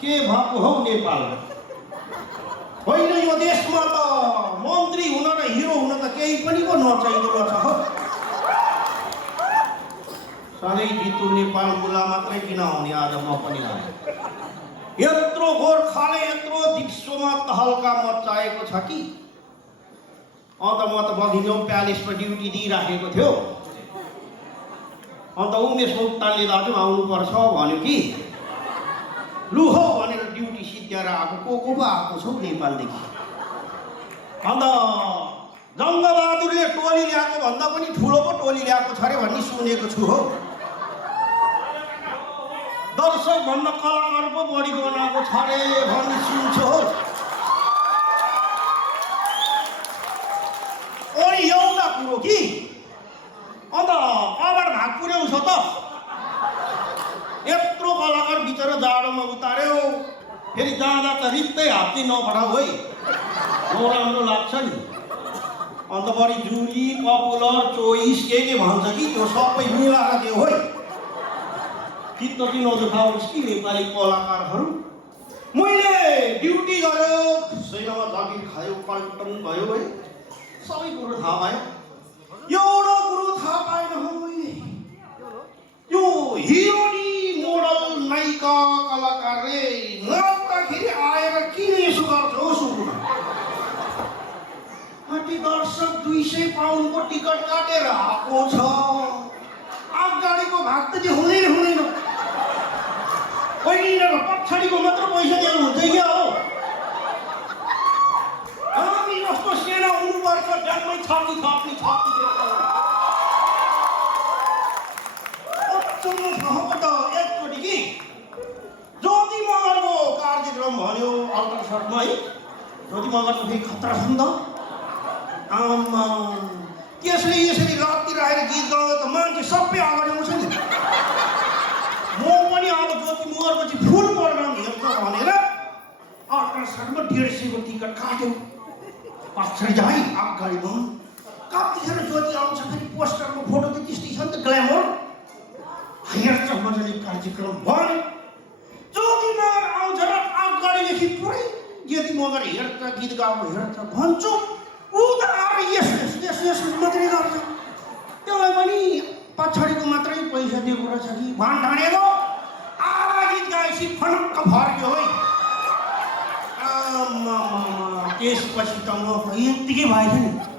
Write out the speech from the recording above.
के भएको हौ नेपाल होइन यो देशमा त मन्त्री हुन र हिरो हुन त केही पनि पो नचाहिँदो रहेछ हो सधैँ जितु नेपाल मुला मात्रै किन आउने आज म पनि आएँ यत्रो गोर्खाले यत्रो विश्वमा तहल्का मचाएको छ कि अन्त म त बघिन्यौ प्यालेसमा ड्युटी दिइराखेको थियो अन्त उमेश मोक्तानले दाजु आउनुपर्छ भन्यो कि लु हो भनेर ड्युटी सिद्ध्याएर आएको को पो आएको छौ नेपालदेखि अन्त जङ्गबहादुरले टोली ल्याएको भन्दा पनि ठुलो पो टोली ल्याएको छ अरे भन्ने सुनेको छु हो दर्शक भन्दा कलाकार पो बढी बनाएको छ अरे भन्ने सुन्छु हो अनि एउटा कुरो कि अन्त अबर भाग पुर्याउँछ त यत्रो कलाकार बिचरा जाडोमा उतार्यो फेरि जाँदा त रित्तै हात्ती नपठाऊ है नराम्रो लाग्छ नि अन्त बढी जुरी पपुलर चोइस के भन्छ कि त्यो सबै मिलाएर दियो है चित्त चाहिँ नदुखाओस् कि नेपाली कलाकारहरू मैले ड्युटी गर्यो सैनमा जागिर खायो पल्टन भयो है सबै कुरो थाहा पायो एउटा कुरो थाहा पाएन हो मैले यो हिरोनी मोडल नायिका कलाकारले नाच्दाखेरि आएर किन यसो गर्छ हो सुन्नु कति दर्शक 200 पाउन्डको टिकट काटेर आएको छ अगाडिको भाग त चाहिँ हुँदैन पहिलो र पछाडिको मात्र पैसा दिनु हुन्छ क्या हो हामी जस्तो सेना हुनुपर्छ जन्मै छाती थप्ने छाती त एकचोटि कि ज्योति मगरको कार्यक्रम भन्यो अल्ट्रासाउन्डमा है ज्योति मगरको फेरि खतरा छ नि त आमा त्यसले यसरी राततिर आएर गीत गाउँदा त मान्छे सबै अगाडि आउँछ नि म पनि अब ज्योति मगरको चाहिँ फुल प्रोग्राम हेर्छ भनेर अल्ट्रासाउन्डमा 150 को टिकट काट्यो पछाडि जाई अगाडिमा कतिखेर ज्योति आउँछ फेरि पोस्टरमा फोटो त त्यस्तै छ नि त ग्ल्यामर हेर्छ मजाले कार्यक्रम भयो ज्योति मगर आउँछ र अगाडिदेखि पुरै ज्योति मगर हेर्छ गीत गाएको हेर्छ भन्छु ऊ त आएर यस मात्रै गर्छ त्यसलाई पनि पछाडिको मात्रै पैसा दिएको रहेछ कि भण्डारेको आधा गीत गाएपछि फनक्क फर्क्यो है आमा त्यसपछि त म यत्तिकै भएछ नि